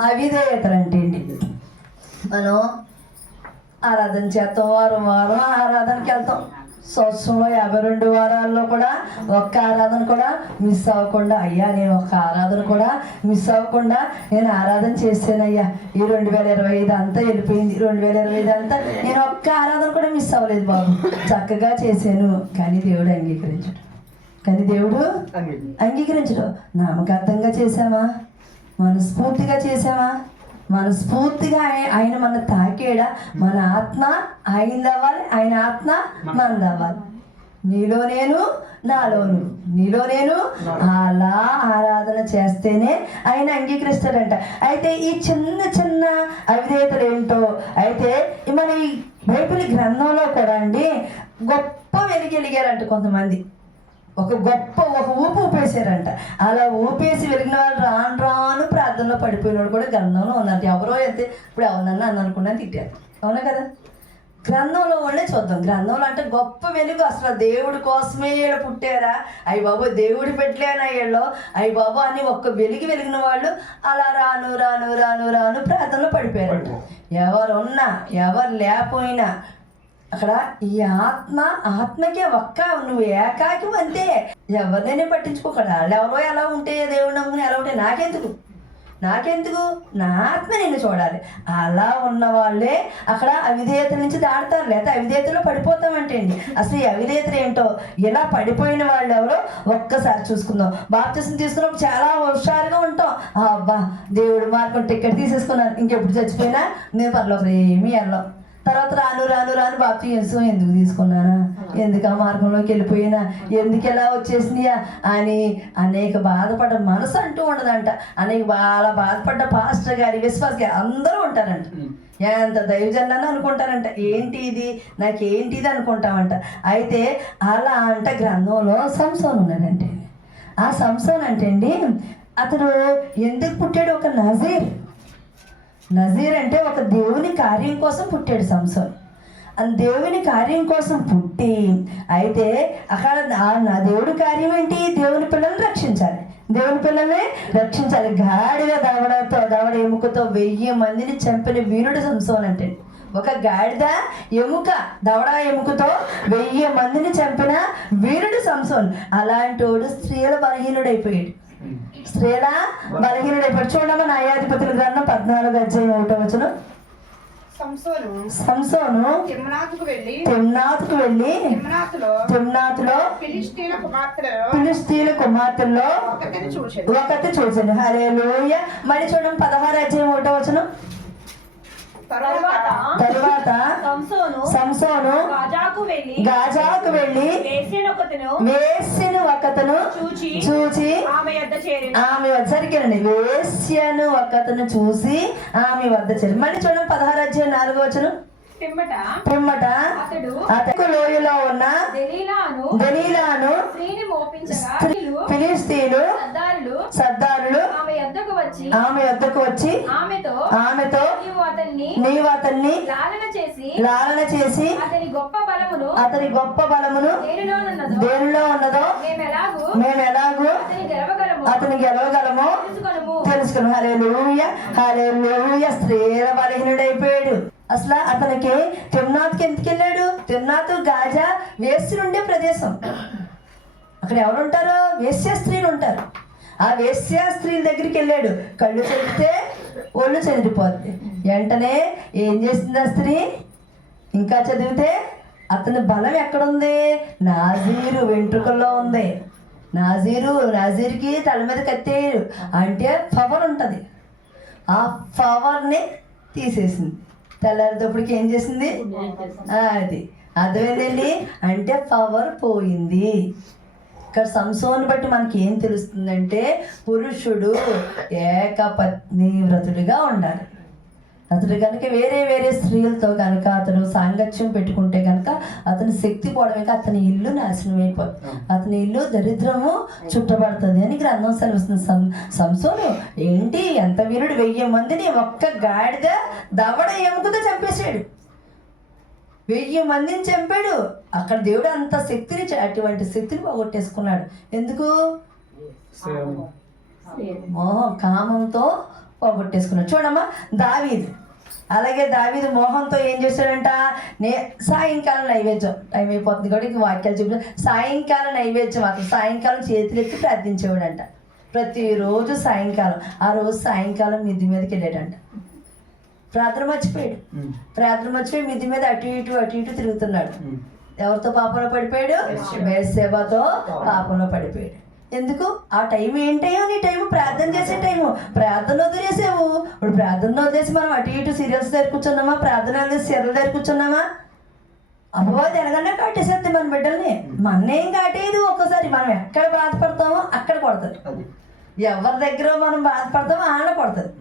అవిధేయతలు అంటే ఏంటి మనం ఆరాధన చేస్తాం వారం వారం ఆరాధనకి వెళ్తాం. సంవత్సరంలో యాభై రెండు వారాల్లో కూడా ఒక్క ఆరాధన కూడా మిస్ అవ్వకుండా అయ్యా నేను ఒక్క ఆరాధన కూడా మిస్ అవ్వకుండా నేను ఆరాధన చేశానయ్యా. ఈ రెండు వేల ఇరవై ఐదు అంతా వెళ్ళిపోయింది. రెండు వేల ఇరవై ఐదు అంతా నేను ఒక్క ఆరాధన కూడా మిస్ అవ్వలేదు బాబు. చక్కగా చేశాను. కానీ దేవుడు అంగీకరించడు. కానీ దేవుడు అంగీకరించడు. నామకార్థంగా చేసామా మనస్ఫూర్తిగా చేసావా మనస్ఫూర్తిగా ఆయన మన తాకేడా? మన ఆత్మ ఆయన అవ్వాలి ఆయన ఆత్మ మనది అవ్వాలి నీలో నేను నాలోను నీలో నేను అలా ఆరాధన చేస్తేనే ఆయన అంగీకరిస్తాడంట. అయితే ఈ చిన్న చిన్న అవిధేయతలు ఏంటో అయితే మన ఈ బైబిల్ గ్రంథంలో కూడా అండి గొప్ప వెలిగెలిగారంట కొంతమంది. ఒక గొప్ప ఒక ఊపు ఊపేశారంట. అలా ఊపేసి వెలిగిన వాళ్ళు రాను రాను ప్రార్థనలో పడిపోయినోడు కూడా గ్రంథంలో ఉన్నారు ఎవరో అయితే ఇప్పుడు ఎవరన్నా అని అనుకున్నా తిట్టారు. అవునా కదా? గ్రంథంలో వాళ్ళే చూద్దాం. గ్రంథంలో అంటే గొప్ప వెలుగు అసలు. దేవుడి కోసమే ఈడ పుట్టారా? అయ్యి బాబు దేవుడి పెట్టలేనా వీళ్ళు అయ్యి బాబు అని ఒక్క వెలిగి వెలిగిన వాళ్ళు అలా రాను రాను రాను రాను ప్రార్థనలో పడిపోయారంట. ఎవరు ఉన్నా ఎవరు లేకపోయినా అక్కడ ఈ ఆత్మ ఆత్మకే ఒక్క నువ్వు ఏకాకి అంతే. ఎవరినైనా పట్టించుకోకడ? వాళ్ళు ఎవరో ఎలా ఉంటే దేవుడు నమ్ముకుని ఎలా ఉంటే నాకెందుకు? నాకెందుకు? నా ఆత్మ నిన్ను చూడాలి. అలా ఉన్న వాళ్ళే అక్కడ అవిధేయత నుంచి దాడతారు లేకపోతే అవిధేయతలో పడిపోతామంటే అండి అసలు ఈ అవిధేయతలు ఏంటో? ఇలా పడిపోయిన వాళ్ళు ఎవరో? ఒక్కసారి చూసుకుందాం. బాప్తిసం తీసుకున్నప్పుడు చాలా హుషారుగా ఉంటాం. అబ్బా దేవుడు మార్గం టికెట్ తీసేసుకున్నాను ఇంకెప్పుడు చచ్చిపోయినా? నేను పర్లోకి ఏమీ వెళ్ళాం. తర్వాత రాను రాను రాను బాప్తి యేసు ఎందుకు తీసుకున్నానా ఎందుకు ఆ మార్గంలోకి వెళ్ళిపోయినా? ఎందుకు ఎలా వచ్చేసిందియా అని అనేక బాధపడ్డ మనసు అంటూ ఉండదంట. అనేక బాగా బాధపడ్డ పాస్టర్ గారి విశ్వాస గారి అందరూ ఉంటారంట. ఎంత దైవజన్నాన్ని అనుకుంటారంట. ఏంటి ఇది? నాకేంటి ఇది అనుకుంటామంట. అయితే అలా అంట గ్రంథంలో సంసోన్ ఉన్నాడంటే. ఆ సంసోన్ అంటే అండి అతడు ఎందుకు పుట్టాడు ఒక నజీర్? నజీర్ అంటే ఒక దేవుని కార్యం కోసం పుట్టాడు సంసోన్. ఆ దేవుని కార్యం కోసం పుట్టి అయితే అక్కడ నా దేవుడి కార్యం ఏంటి? దేవుని పిల్లల్ని రక్షించాలి. దేవుని పిల్లల్ని రక్షించాలి. గాడిద దవడతో దవడ ఎముకతో వెయ్యి మందిని చంపిన వీరుడు సంసోన్ అంటే. ఒక గాడిద ఎముక దవడ ఎముకతో వెయ్యి మందిని చంపిన వీరుడు సంసోన్. అలాంటి వాడు స్త్రీల బలహీనుడైపోయాడు. స్త్రీల బలహీనుడైపోయాడు. చూడమ్మా న్యాయాధిపతుల గ్రంథం పద్నాలుగు అధ్యాయం ఒకటో వచ్చును సంసోను తిమ్నాథుకు వెళ్ళి తిమ్నాథులో ఫిలిస్తీన్ల కుమార్తెలలో ఒకటి చూసాను హరే లోయ మరి చూడండి పదహారు అధ్యాయం ఒకటో వచ్చును తరువాత తరువాత సంసోను సంసోను గాజాకు వెళ్ళి గాజాకు వెళ్ళి వేసేనొకతను వేసిన ఒకతను చూచి చూచి ఆమె ఆమె వద్దరికిరండి వేశ్యను ఒకతను చూసి ఆమె వద్ద చేరి. మళ్ళీ చూడండి పదహారు అధ్యాయం నాలుగో వచ్చును పిమ్మట అతడు లోయలో ఉన్న దెలీలాను ఫిలిస్తీన్లు సర్దారులు ఆమె యొద్దకు వచ్చి ఆమె వద్దకు వచ్చి ఆమెతో ఆమెతో నీవు అతన్ని నీవు అతన్ని లాలన చేసి లాలన చేసి అతని గొప్ప బలమును అతని గొప్ప బలమును దేనిలో ఉన్నదో మేము ఎలాగూ అతని గెలవగలము. తెలుసుకుని హరే లూయ హరే లూయ స్త్రీల బలహీనుడైపోయాడు. అసలు అతనికి తిమ్నాథ్కి ఎందుకు వెళ్ళాడు? తిమ్నాథ్ గాజా వేస్తులుండే ప్రదేశం. అక్కడ ఎవరు ఉంటారు? వేశ్య స్త్రీలు ఉంటారు. ఆ వేశ్య స్త్రీల దగ్గరికి వెళ్ళాడు. కళ్ళు చెదిరితే ఒళ్ళు చెదిరిపోద్ది. వెంటనే ఏం చేసింది ఆ స్త్రీ? ఇంకా చదివితే అతని బలం ఎక్కడుంది? నాజీరు వెంట్రుకల్లో ఉంది. నాజీరు నాజీర్కి తల మీద కత్తేయరు అంటే పవర్ ఉంటుంది. ఆ పవర్ని తీసేసింది. తెల్లారితప్పటికి ఏం చేసింది? అది. అర్థమైందండి? అంటే పవర్ పోయింది. ఇక్కడ సంసోని బట్టి మనకి ఏం తెలుస్తుందంటే పురుషుడు ఏకపత్ని వ్రతుడిగా ఉండాలి. అతడు కనుక వేరే వేరే స్త్రీలతో కనుక అతను సాంగత్యం పెట్టుకుంటే కనుక అతని శక్తి పోవడమే అతని ఇల్లు నాశనం అయిపోతుంది అతని ఇల్లు దరిద్రము చుట్టబడుతుంది అని గ్రంథం సెలవుస్తుంది. సం సంసోను ఏంటి ఎంత వీరుడు వెయ్యి మందిని ఒక్క గాడిద దవడ ఎముకతో చంపేశాడు? వెయ్యి మందిని చంపాడు. అక్కడ దేవుడు అంత శక్తిని అటువంటి శక్తిని పోగొట్టేసుకున్నాడు. ఎందుకు? మోహం కామంతో పోగొట్టేసుకున్నాడు. చూడమ్మా దావీదు. అలాగే దావీదు మోహంతో ఏం చేశాడంట? నే సాయంకాలం నైవేద్యం. టైం అయిపోతుంది కూడా ఇంక వాక్యాలు చెప్పి. సాయంకాలం నైవేద్యం అతను. సాయంకాలం చేతులెత్తి ప్రార్థించేవాడంట. ప్రతిరోజు సాయంకాలం. ఆ రోజు సాయంకాలం మిద్ది మీదకి వెళ్ళాడంట. ప్రార్థన మర్చిపోయాడు. ప్రార్థన మర్చిపోయి మిద్ది మీద అటు ఇటు అటు ఇటు తిరుగుతున్నాడు. ఎవరితో పాపంలో పడిపోయాడు? బేసేవతో పాపంలో పడిపోయాడు. ఎందుకు? ఆ టైం ఏంటయ్యో? నీ టైం ప్రార్థన చేసే టైము. ప్రార్థన వదిలేసావు. ఇప్పుడు ప్రార్థన వదిలేసి మనం అటు ఇటు సీరియల్స్ దగ్గర కూర్చున్నామా? ప్రార్థన వదిలేసి సీరియల్ దగ్గర కూర్చున్నామా? అబ్బో తెలగనే కాటేసేస్తే మన బిడ్డల్ని. మన్నేం కాటేది ఒక్కోసారి మనం ఎక్కడ బాధపడతామో అక్కడ కొడుతుంది ఎవరి దగ్గర మనం బాధపడతామో ఆడ కొడుతుంది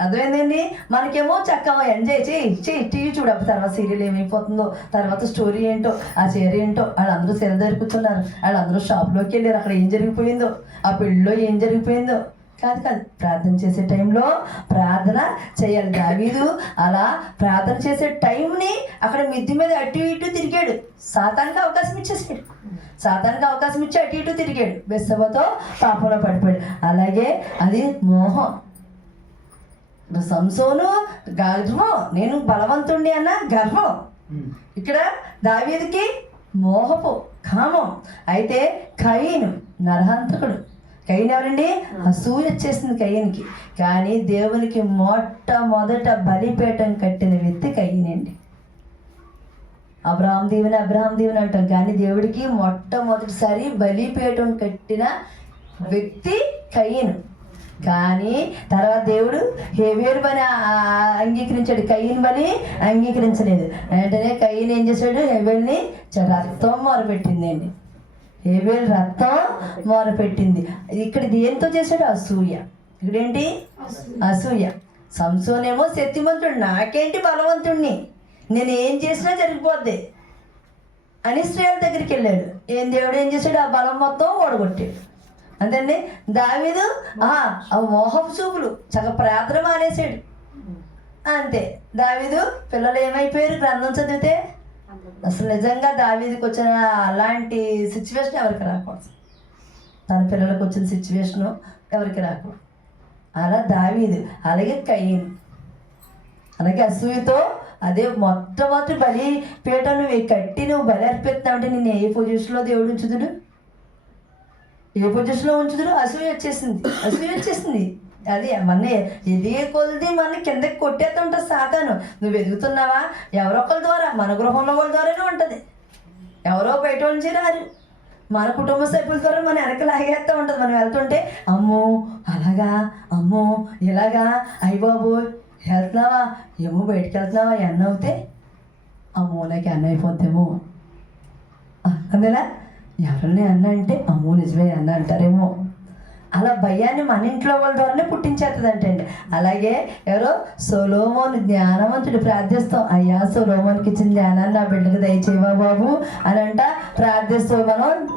అర్థమైందండి మనకేమో చక్కగా ఎంజాయ్ చేయి చేయి. టీవీ చూడప్పుడు తర్వాత సీరియల్ ఏమైపోతుందో తర్వాత స్టోరీ ఏంటో ఆ చీర ఏంటో వాళ్ళందరూ సీరియల్ దగ్గర కూర్చున్నారు వాళ్ళందరూ షాప్లోకి వెళ్ళారు. అక్కడ ఏం జరిగిపోయిందో ఆ పెళ్ళిలో ఏం జరిగిపోయిందో. కాదు కాదు ప్రార్థన చేసే టైంలో ప్రార్థన చేయాలి. దావీదు అలా ప్రార్థన చేసే టైంని అక్కడ మిద్ది మీద అటు ఇటు తిరిగాడు. సాతానికి అవకాశం ఇచ్చేసాడు. సాతానికి అవకాశం ఇచ్చి అటు ఇటు తిరిగాడు. బెස්සవతో పాపంలో పడిపోయాడు. అలాగే అది మోహం. ఇప్పుడు సంసోను గర్వం నేను బలవంతుణ్ణి అన్న గర్వం ఇక్కడ దావీదికి మోహపు కామం. అయితే కయ్యను నరహంతకుడు. కయ్యను ఎవరండి? అసూయ వచ్చేసింది కయ్యనికి కానీ దేవునికి మొట్టమొదట బలిపీఠం కట్టిన వ్యక్తి కయ్యనండి అబ్రహాం దీవెన అబ్రహాం దీవెన అంటాం. కానీ దేవుడికి మొట్టమొదటిసారి బలిపీఠం కట్టిన వ్యక్తి కయ్యను కానీ తర్వాత దేవుడు హేవేరు ఆ- అంగీకరించాడు? కయ్యని బలి అంగీకరించలేదు. వెంటనే కయ్యని ఏం చేశాడు? హేవేల్ని రక్తం మొరపెట్టిందండి. హేవేల్ రక్తం మొరపెట్టింది. ఇక్కడ దేంతో చేశాడు? అసూయ. ఇక్కడేంటి? అసూయ. సంసోనేమో శక్తిమంతుడు. నాకేంటి బలవంతుణ్ణి? నేను ఏం చేసినా జరిగిపోద్ది. అని స్త్రీల దగ్గరికి వెళ్ళాడు. ఏం దేవుడు ఏం చేశాడు? ఆ బలం మొత్తం ఓడగొట్టాడు. అంతండి? దావీదు మోహపు చూపులు. చక్క ప్రార్థన మానేశాడు. అంతే. దావీదు పిల్లలు ఏమైపోయారు? గ్రంథం చదివితే అసలు నిజంగా దావీదికి వచ్చిన అలాంటి సిచ్యువేషన్ ఎవరికి రాకూడదు. తన పిల్లలకు వచ్చిన సిచ్యువేషను ఎవరికి రాకూడదు. అలా దావీదు అలాగే కయ్యను అలాగే అసూయతో అదే మొట్టమొదటి బలి పీట నువ్వు కట్టి నువ్వు బలి అర్పిస్తున్నావు అంటే నేను ఏ పొజిషన్లో దేవుడు ఉంచుదుడు? ఏ పొజిషన్లో ఉంచుదుడు అసూయ వచ్చేసింది. అసూయ వచ్చేసింది. అది మన ఎదిగే కొలిది మన కిందకి కొట్టేస్తుంటుంది సాతాను. నువ్వు ఎదుగుతున్నావా? ఎవరో ఒకరి ద్వారా మన గృహంలో వాళ్ళ ద్వారానే ఉంటుంది. ఎవరో బయట నుంచి రారు. మన కుటుంబ సభ్యుల ద్వారా మన వెనక లాగేస్తూ ఉంటుంది. మనం వెళ్తుంటే అమ్మో అలాగా అమ్మో ఇలాగా అయ్య బాబు వెళ్తున్నావా? ఏమో బయటికి వెళ్తున్నావా? ఎన్న అవుతే అమ్మో నాకు ఎన్న అయిపోద్దేమో. అందులా ఎవరిని అన్న అంటే అమ్మో నిజమే అన్న అంటారేమో. అలా భయాన్ని మన ఇంట్లో వాళ్ళ ద్వారానే పుట్టించేస్తుందంటండి అలాగే ఎవరో సొలోమోను జ్ఞానవంతుడు ప్రార్థిస్తాం అయ్యా సొలోమోనికి ఇచ్చిన జ్ఞానాన్ని నా బిడ్డకు దయచేవా బాబు? అని అంట ప్రార్థిస్తూ మనం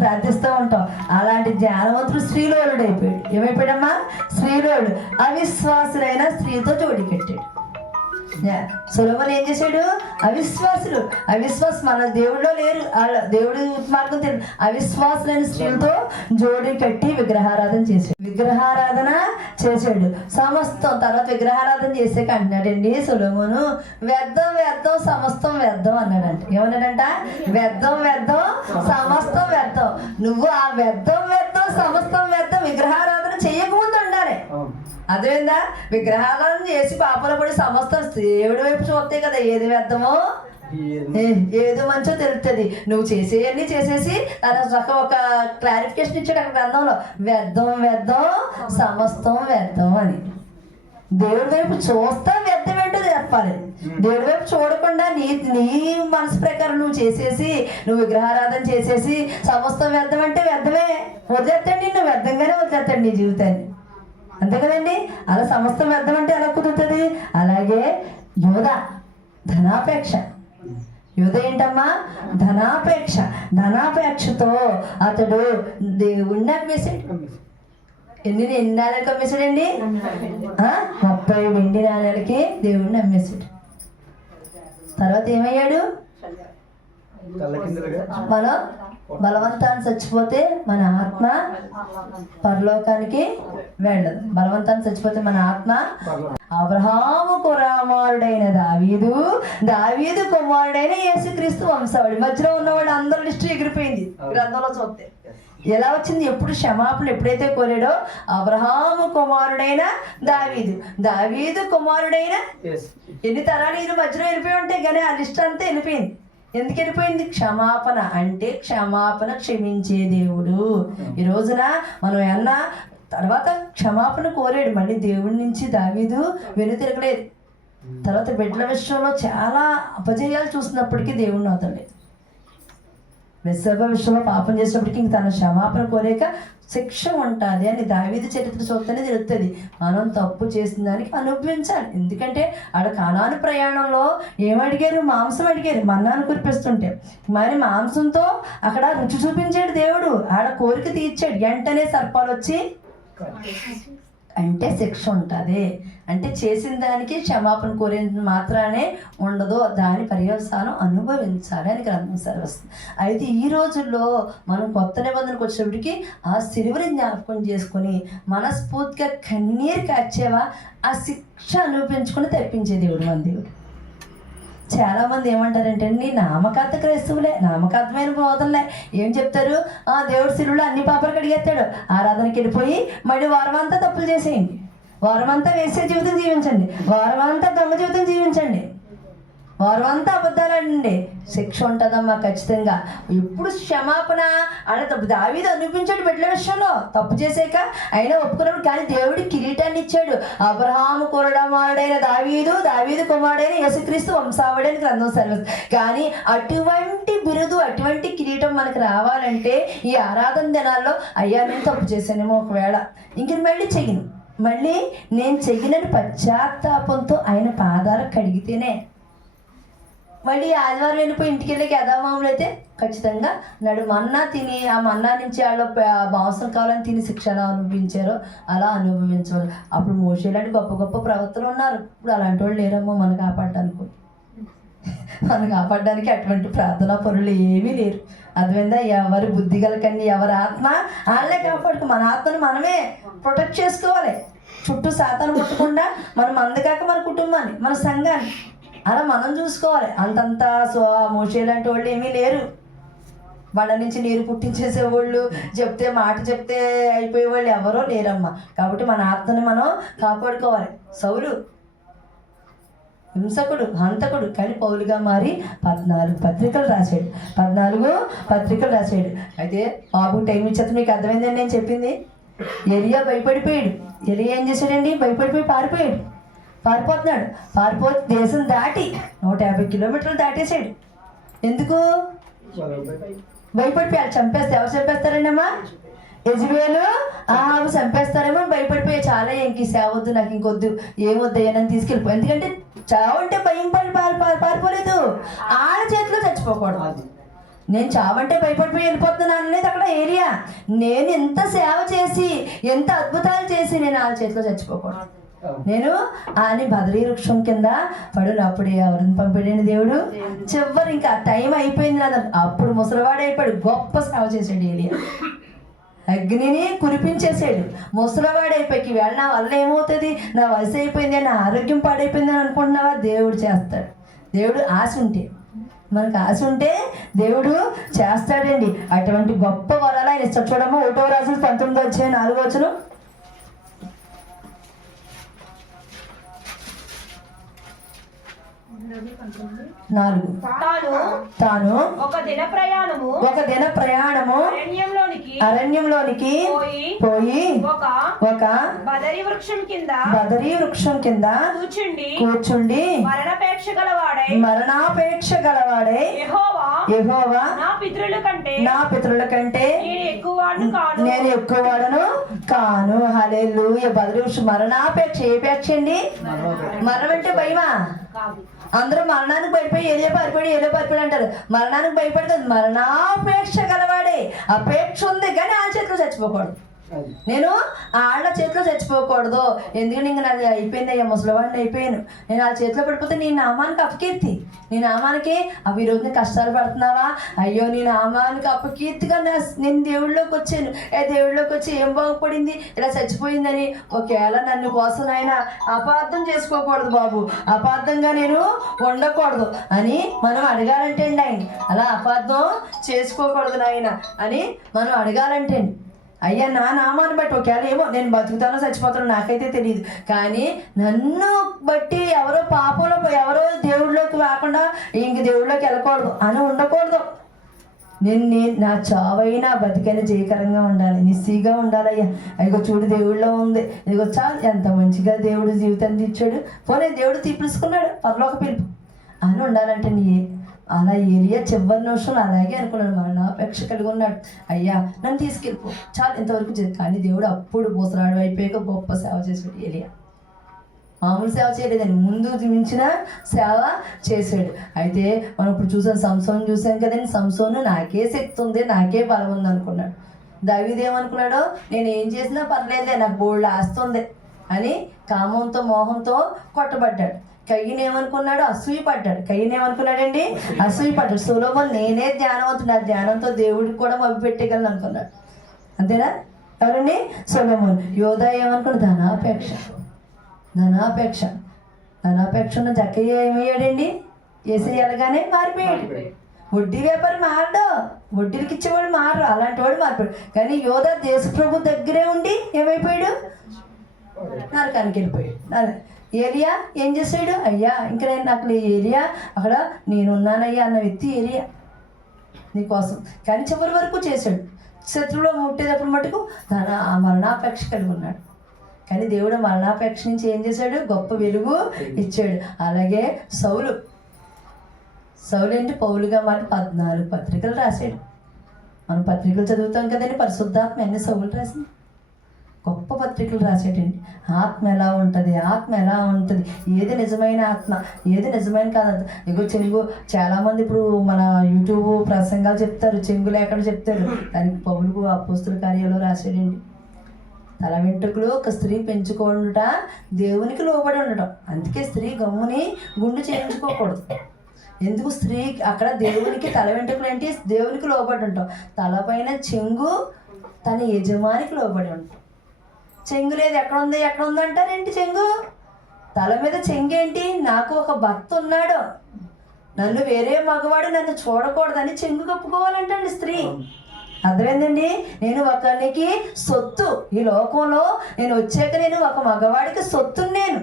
ప్రార్థిస్తూ ఉంటాం. అలాంటి జ్ఞానవంతుడు స్త్రీలోడు అయిపోయాడు ఏమైపోయాడమ్మా? స్త్రీలోడు అవిశ్వాసులైన స్త్రీతో జోడి కట్టాడు. సులభం ఏం చేశాడు? అవిశ్వాసులు. అవిశ్వాస మన దేవుడిలో లేరు. దేవుడి మార్గం తెలియదు. అవిశ్వాసులైన స్త్రీలతో జోడి కట్టి విగ్రహారాధన చేశాడు. విగ్రహారాధన చేశాడు. సమస్తం తర్వాత విగ్రహారాధన చేసాక అన్నాడండి సులభమును. వ్యర్థం వ్యర్థం సమస్తం వ్యర్థం అన్నాడంట. ఏమన్నాడంట? వ్యర్థం వ్యర్థం సమస్తం వ్యర్థం. నువ్వు ఆ వ్యర్థం వ్యర్థం సమస్తం వ్యర్థం విగ్రహారాధన అదేందా? విగ్రహాలను చేసి పాపలు పడి సమస్తం దేవుడి వైపు చూస్తే కదా ఏది వ్యర్థమో? ఏదో? మంచో తెలుస్తుంది నువ్వు చేసేయన్నీ చేసేసి ఒక ఒక క్లారిఫికేషన్ ఇచ్చాడు అక్కడ గ్రంథంలో. వ్యర్థం వ్యర్థం సమస్తం వ్యర్థం అని. దేవుడి వైపు చూస్తా వ్యర్థం ఏంటో చెప్పాలి. దేవుడి వైపు చూడకుండా నీ నీ మనసు ప్రకారం నువ్వు చేసేసి నువ్వు విగ్రహారాధన చేసేసి సమస్తం వ్యర్థం అంటే వ్యర్థమే. వదిలేస్తాడు నిన్ను వ్యర్థంగానే వదిలేస్తాడు నీ జీవితాన్ని. అంతే కదండి? అలా సమస్తం వ్యర్థం అంటే ఎలా కుదురుతుంది? అలాగే యోధ ధనాపేక్ష. యోధ ఏంటమ్మా? ధనాపేక్ష. ధనాపేక్షతో అతడు దేవుణ్ణి అమ్మేశాడు ఎన్ని ఎన్ని నాణ్యాలకి అమ్మేశాడండి ముప్పై వెండి నాణ్యాలకి దేవుణ్ణి అమ్మేశాడు తర్వాత ఏమయ్యాడు? మనం బలవంతాన్ని చచ్చిపోతే మన ఆత్మ పరలోకానికి వెళ్ళదు. బలవంతాన్ని చచ్చిపోతే మన ఆత్మ అబ్రహాము కుమారుడైన దావీదు దావీదు కుమారుడైన యేసుక్రీస్తు వంశావళి మధ్యలో ఉన్నవాడు అందరూ లిస్టు ఎగిరిపోయింది. గ్రంథంలో చూస్తే. ఎలా వచ్చింది? ఎప్పుడు క్షమాపణ ఎప్పుడైతే కోరాడో అబ్రహాము కుమారుడైన దావీదు. దావీదు కుమారుడైన ఎన్ని తరాలు ఈయన మధ్యలో వెళ్ళిపోయి ఉంటాయి కానీ ఆ లిస్ట్ అంతా వెళ్ళిపోయింది. ఎందుకు వెళ్ళిపోయింది క్షమాపణ అంటే క్షమాపణ క్షమించే దేవుడు. ఈ రోజున మనం ఏమన్నా తర్వాత క్షమాపణ కోరాడు. మళ్ళీ దేవుడి నుంచి దావీదు వెనుతిరగలేదు తర్వాత బిడ్డల విషయంలో చాలా అపజయాలు చూసినప్పటికీ దేవుడిని అవుతలేదు వెసర్వ విషయంలో పాపం చేసినప్పటికీ ఇంక తన క్షమాపణ కోరేక శిక్ష ఉంటుంది అని దావీది చరిత్ర చూస్తేనే తెలుస్తుంది మనం తప్పు చేసిన దానికి అనుభవించాలి. ఎందుకంటే ఆడ కానాను ప్రయాణంలో ఏమడిగారు మాంసం అడిగారు. మన్నాను కురిపిస్తుంటే. మరి మాంసంతో అక్కడ రుచి చూపించాడు దేవుడు. ఆడ కోరిక తీర్చాడు. వెంటనే సర్పాలు వచ్చి అంటే శిక్ష ఉంటుంది. అంటే చేసిన దానికి క్షమాపణ కోరేది మాత్రానే ఉండదు. దాని పర్యవసానం అనుభవించాలి అని గ్రంథం వస్తుంది అయితే ఈ రోజుల్లో మనం కొత్త నిబంధనకు వచ్చేప్పటికి ఆ సిలువని జ్ఞాపకం చేసుకొని మనస్ఫూర్తిగా కన్నీరు కాచేవా? ఆ శిక్ష అనుభవించుకొని తెప్పించే దేవుడు మన దేవుడు. చాలా మంది ఏమంటారంటే నీ నామకార్థ క్రైస్తవులే నామకార్థమైన బోధనలే. ఏం చెప్తారు? ఆ దేవుడు సిరులు అన్ని పాపలు కడిగేస్తాడు ఆరాధనకి వెళ్ళిపోయి మళ్ళీ వారం అంతా తప్పులు చేసేయండి. వారం అంతా వేసే జీవితం జీవించండి. వారం అంతా దొంగ జీవితం జీవించండి. వారు అంతా అబద్ధాలండి. శిక్ష ఉంటుందమ్మా ఖచ్చితంగా. ఎప్పుడు క్షమాపణ అంటే తప్పు దావీదు అనిపించాడు బిడ్డల విషయంలో. తప్పు చేసాక అయినా ఒప్పుకున్నాడు కానీ దేవుడి కిరీటాన్ని ఇచ్చాడు. అబ్రహాము కురడమారుడైన దావీదు దావీదు కుమారుడైన యేసుక్రీస్తు వంశావళి అని గ్రంథం సర్వస్ కానీ అటువంటి బిరుదు అటువంటి కిరీటం మనకు రావాలంటే ఈ ఆరాధన దినాల్లో అయ్యా నేను తప్పు చేశానేమో ఒకవేళ. ఇంక మళ్ళీ చెయ్యను. మళ్ళీ నేను చెయ్యనని పశ్చాత్తాపంతో ఆయన పాదాలు కడిగితేనే మళ్ళీ ఆదివారం వెళ్ళిపోయి ఇంటికి వెళ్ళి యథామాములు అయితే ఖచ్చితంగా నడు మన్నా తిని ఆ మన్నా నుంచి వాళ్ళు మాంసం కావాలని తిని శిక్షణ అనుభవించారో అలా అనుభవించవాలి. అప్పుడు మోసే లాంటి గొప్ప గొప్ప ప్రవర్తనలు ఉన్నారు. ఇప్పుడు అలాంటి వాళ్ళు లేరమ్మో మనం కాపాడడానికి. మనం కాపాడడానికి అటువంటి ప్రార్థనా పనులు ఏమీ లేరు. అర్థమైందా? ఎవరి బుద్ధి కలకండి ఎవరి ఆత్మ వాళ్ళే కాపాడుకో. మన ఆత్మను మనమే ప్రొటెక్ట్ చేసుకోవాలి. చుట్టూ సాతాను ముట్టకుండా మనం అందకాక మన కుటుంబాన్ని మన సంఘాన్ని అలా మనం చూసుకోవాలి. అంతంత సో మోసే లాంటి వాళ్ళు ఏమీ లేరు. వాళ్ళ నుంచి నీరు పుట్టించేసేవాళ్ళు చెప్తే మాట చెప్తే అయిపోయే వాళ్ళు ఎవరో లేరమ్మా. కాబట్టి మన ఆత్మని మనం కాపాడుకోవాలి. సౌలు హింసకుడు హంతకుడు కానీ పౌలుగా మారి పద్నాలుగు పత్రికలు రాశాడు. పద్నాలుగు పత్రికలు రాశాడు. అయితే బాబు టైం ఇచ్చేత మీకు అర్థమైందని నేను చెప్పింది. ఎలియా భయపడిపోయాడు. ఎలియా ఏం చేశాడండి? భయపడిపోయి పారిపోయాడు. పారిపోతున్నాడు. పారిపోతే దేశం దాటి నూట యాభై కిలోమీటర్లు దాటేసాడు ఎందుకు? భయపడిపోయాడు చంపేస్తే ఎవరు చంపేస్తారండి అమ్మా యజ్బేలు ఆహాబు చంపేస్తారేమో భయపడిపోయి చాలా ఇంక సేవద్దు నాకు ఇంకొద్దు. ఏమొద్దు అని తీసుకెళ్ళిపో. ఎందుకంటే చావంటే భయం పడి పారి పారిపోలేదు. ఆడ చేతిలో చచ్చిపోకూడదు. నేను చావంటే భయపడిపోయి వెళ్ళిపోతున్నాను అనేది అక్కడ ఏరియా. నేను ఎంత సేవ చేసి ఎంత అద్భుతాలు చేసి నేను ఆ చేతిలో చచ్చిపోకూడదు. నేను అని బదరీ వృక్షం కింద పడునప్పుడు ఎవరిని పంపాడండి దేవుడు. చివరి ఇంకా టైం అయిపోయింది నాన్న. అప్పుడు ముసలివాడు అయిపోయాడు. గొప్ప సేవ చేశాడు ఏలియా అగ్నిని కురిపించేసాడు ముసలివాడు అయిపోయి వేళ నా వల్ల ఏమవుతుంది? నా వయసు అయిపోయింది నా ఆరోగ్యం పాడైపోయింది అని అనుకుంటున్నావా? దేవుడు చేస్తాడు. దేవుడు ఆశ ఉంటే. మనకు ఆశ ఉంటే దేవుడు చేస్తాడండి. అటువంటి గొప్ప వరాలు ఆయన ఇస్తాడు. చూడమ్మా ఒకటో రాజులు పంతొమ్మిది వచ్చాయి నాలుగో వచ్చును నాలుగు. తాను తాను ఒక దిన ప్రయాణము ఒక దిన ప్రయాణము అరణ్యంలోనికి అరణ్యంలోనికి పోయి పోయి ఒక ఒక బదరి వృక్షం కింద బదరీ వృక్షం కింద కూర్చుండి కూర్చుండి మరణపేక్ష గలవాడై మరణాపేక్ష గలవాడే యెహోవా యెహోవా నా పితరుల కంటే నా పితరుల కంటే నేను ఎక్కువ వాడును కాను. నేను ఎక్కువ వాడను కాను. హలేలు బదరీ వృక్షం మరణాపేక్ష ఏ పేక్ష అండి మరణం అంటే భయమా? అందరూ మరణానికి భయపడి ఏదో పారిపోయి ఏదో పారిపోయి అంటారు. మరణానికి భయపడదు. మరణాపేక్ష గలవాడే. అపేక్ష ఉంది కానీ ఆ చేతిలో చచ్చిపోకూడదు. నేను ఆళ్ళ చేతిలో చచ్చిపోకూడదు. ఎందుకంటే ఇంక నాది అయిపోయింది అయ్యా ముసలివాడిని అయిపోయాను. నేను ఆ చేతిలో పడిపోతే నీ నామానికి అపకీర్తి నీ నామానికి అవి ఈ రోజున కష్టాలు పడుతున్నావా? అయ్యో నీ నామానికి అపకీర్తిగా నా నేను దేవుళ్ళలోకి వచ్చాను. ఏ దేవుళ్ళలోకి వచ్చి ఏం బాగుపడింది? ఇలా చచ్చిపోయిందని. ఒకవేళ నన్ను కోసం ఆయన అపార్థం చేసుకోకూడదు బాబు. అపార్థంగా నేను ఉండకూడదు అని మనం అడగాలంటే అండి ఆయన. అలా అపార్థం చేసుకోకూడదు నాయన అని మనం అడగాలంటే అండి అయ్యా నా నామాన్ని బట్టి ఒకవేళ ఏమో నేను బతుకుతానో చచ్చిపోతానో నాకైతే తెలియదు కానీ నన్ను బట్టి ఎవరో పాపంలో ఎవరో దేవుడిలోకి రాకుండా ఇంక దేవుడిలోకి వెళ్ళకూడదు అని ఉండకూడదు. నేను నా చావైనా బతికైనా జయకరంగా ఉండాలి నిస్సీగా ఉండాలయ్యా. అయ్యో చూడు దేవుళ్ళో ఉంది. ఇదిగో చాలు ఎంత మంచిగా దేవుడు జీవితాన్ని ఇచ్చాడు. పోనీ దేవుడు తీపిసుకున్నాడు పరలోక పిలుపు. అని ఉండాలంటే నీ అలా ఏరియా చివరి నిమిషం అలాగే అనుకున్నాడు మన అపేక్ష కలిగి ఉన్నాడు. అయ్యా నన్ను తీసుకెళ్ళిపో. చాలు ఇంతవరకు కానీ దేవుడు అప్పుడు పూసరాడు అయిపోయాక గొప్ప సేవ చేశాడు ఏలియా. మామూలు సేవ చేయలేదని ముందు మించిన సేవ చేశాడు. అయితే మనం ఇప్పుడు చూసాం సంసోన్ చూసాం కదండి. సంసోను నాకే శక్తి ఉంది నాకే బలం ఉంది అనుకున్నాడు. దావీదు నేను ఏం చేసినా పర్లేదులే నాకు బోల్డ్ ఆస్తుంది అని కామంతో మోహంతో కొట్టబడ్డాడు. కయ్యని ఏమనుకున్నాడు? అసూయ పడ్డాడు. కయ్యని ఏమనుకున్నాడండి? అసూయ పడ్డాడు. సులభం నేనే ధ్యానవంతుడు. నా ధ్యానంతో దేవుడికి కూడా మభి పెట్టగలను అనుకున్నాడు. అంతేనా? ఎవరండి? సొలమోన్. యోధా ఏమనుకున్నాడు? ధనాపేక్ష. ధనాపేక్ష. ధనాపేక్ష ఉన్న జక్కయ్య ఏమయ్యాడండి? ఏసీ వెళ్ళగానే మారిపోయాడు. వడ్డీ వ్యాపారి మారడు. వడ్డీలకి ఇచ్చేవాడు మారరు. అలాంటి వాడు మారిపోయాడు. కానీ యోధ దేశ ప్రభు దగ్గరే ఉండి ఏమైపోయాడు? నరకానికి వెళ్ళిపోయాడు. నర- ఏలియా ఏం చేశాడు అయ్యా ఇంకా నేను నాకు ఈ ఏలియా. అక్కడ నేనున్నానయ్యా అన్న వ్యక్తి ఏలియా నీకోసం. కానీ చివరి వరకు చేశాడు. శత్రువులో ముట్టేటప్పుడు మటుకు తన ఆ మరణాపేక్ష కలిగి ఉన్నాడు. కానీ దేవుడు మరణాపేక్ష నుంచి ఏం చేశాడు? గొప్ప వెలుగు ఇచ్చాడు. అలాగే సౌలు సౌలు ఏంటి? పౌలుగా మాట పద్నాలుగు పత్రికలు రాశాడు. మనం పత్రికలు చదువుతాం కదండి పరిశుద్ధాత్మ ఎన్ని సౌలు రాసింది? గొప్ప పత్రికలు రాసేటండి. ఆత్మ ఎలా ఉంటుంది? ఆత్మ ఎలా ఉంటుంది? ఏది నిజమైన ఆత్మ? ఏది నిజమైన కాదు ఇగో చెంగు చాలామంది ఇప్పుడు మన యూట్యూబ్ ప్రసంగాలు చెప్తారు చెంగు లేకుండా చెప్తారు. దానికి పౌరుకు అపోస్తుల కార్యాలు రాసేటండి. తల వెంట్రుకలు ఒక స్త్రీ పెంచుకుంట దేవునికి లోబడి ఉండటం. అందుకే స్త్రీ గమ్ముని గుండు చేయించుకోకూడదు. ఎందుకు స్త్రీ అక్కడ దేవునికి తల వెంట్రుకలు అంటే దేవునికి లోబడి ఉంటాం. తలపైన చెంగు తన యజమానికి లోబడి ఉంటాం. చెంగు లేదు. ఎక్కడ ఉంది? ఎక్కడ ఉంది అంటారేంటి చెంగు? తల మీద చెంగు ఏంటి నాకు ఒక భర్త ఉన్నాడు. నన్ను వేరే మగవాడు నన్ను చూడకూడదని చెంగు కప్పుకోవాలంటండి స్త్రీ. అర్థమైందండి? నేను ఒకరికి సొత్తు. ఈ లోకంలో నేను వచ్చాక నేను ఒక మగవాడికి సొత్తు నేను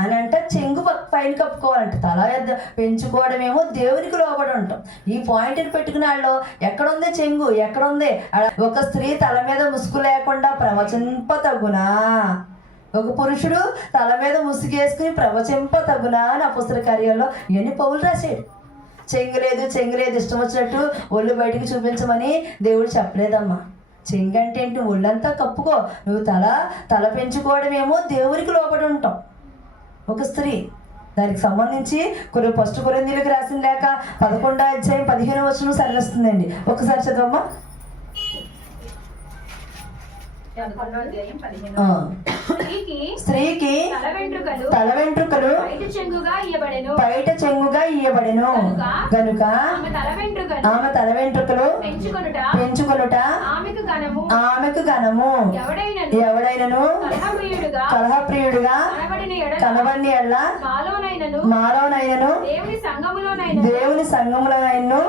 అని అంటే చెంగు పక్క- పైన కప్పుకోవాలంట. తల ఎద్ద పెంచుకోవడమేమో దేవునికి లోబడి ఉంటాం. ఈ పాయింట్ని పెట్టుకున్న వాళ్ళు ఎక్కడుంది చెంగు? ఎక్కడుంది? ఒక స్త్రీ తల మీద ముసుగు లేకుండా ప్రవచింప తగునా? ఒక పురుషుడు తల మీద ముసుగేసుకుని ప్రవచింప తగునా? అని ఆ కార్యాలలో కార్యాల్లో ఇవన్నీ పౌలు రాశాడు. చెంగు లేదు చెంగు లేదు ఇష్టం వచ్చినట్టు ఒళ్ళు బయటికి చూపించమని దేవుడు చెప్పలేదమ్మా. చెంగు అంటే ఏంటి? ఒళ్ళంతా కప్పుకో. నువ్వు తల తల పెంచుకోవడమేమో దేవునికి లోపడి ఉంటాం. ఒక స్త్రీ. దానికి సంబంధించి కొన్ని ఫస్ట్ కొరందీలకు రాసిన లేక పదకొండో అధ్యాయం పదిహేను వచ్చిన సరివస్తుందండి ఒకసారి చదవమ్మా. స్త్రీకి తల వెంట్రుకలు బయట చెంగుగా ఇయ్యబడెను. బయట చెంగుగా ఇయ్యబడెను. గనుక ఆమె తల వెంట్రుకలు పెంచుకొనుట పెంచుకొనుట ఆమెకు ఘనము. ఆమెకు ఘనము. ఎవడైనను ఎవడైనను కలహప్రియుడుగా కనబడి ఎళ్ళ మాలోనైనను దేవుని సంఘములనైను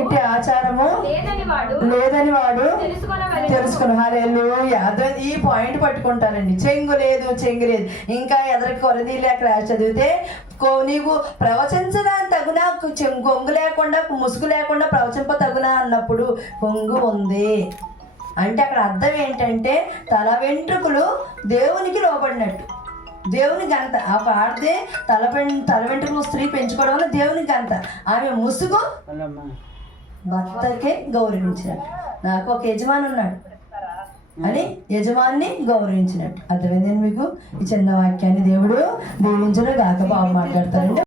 ఇట్టి ఆచారము లేదని వాడు లేదని వాడు తెలుసుకొనవలెను. తెలుసుకుని. హరేలు ఈ పాయింట్ పట్టుకుంటానండి చెంగు లేదు చెంగు లేదు. ఇంకా ఎదరికి కొరది లేక రాసి చదివితే కో- నీకు ప్రవచించదా తగునా చెంగు కొంగు లేకుండా ముసుగు లేకుండా ప్రవచింప తగునా అన్నప్పుడు కొంగు ఉంది. అంటే అక్కడ అర్థం ఏంటంటే తల వెంట్రుకలు దేవునికి లోపడినట్టు దేవుని గంత ఆ పాడితే తల పెం తల వెంట్రుకలు స్త్రీ పెంచుకోవడం వల్ల దేవుని గంత ఆమె ముసుగు భర్తకే గౌరవించినట్టు. నాకు ఒక యజమాని ఉన్నాడు. అని యజమాన్ని గౌరవించినట్టు. అర్థమైందండి మీకు? ఈ చిన్న వాక్యాన్ని దేవుడు దీవించడం గాక. బాబు మాట్లాడతారండి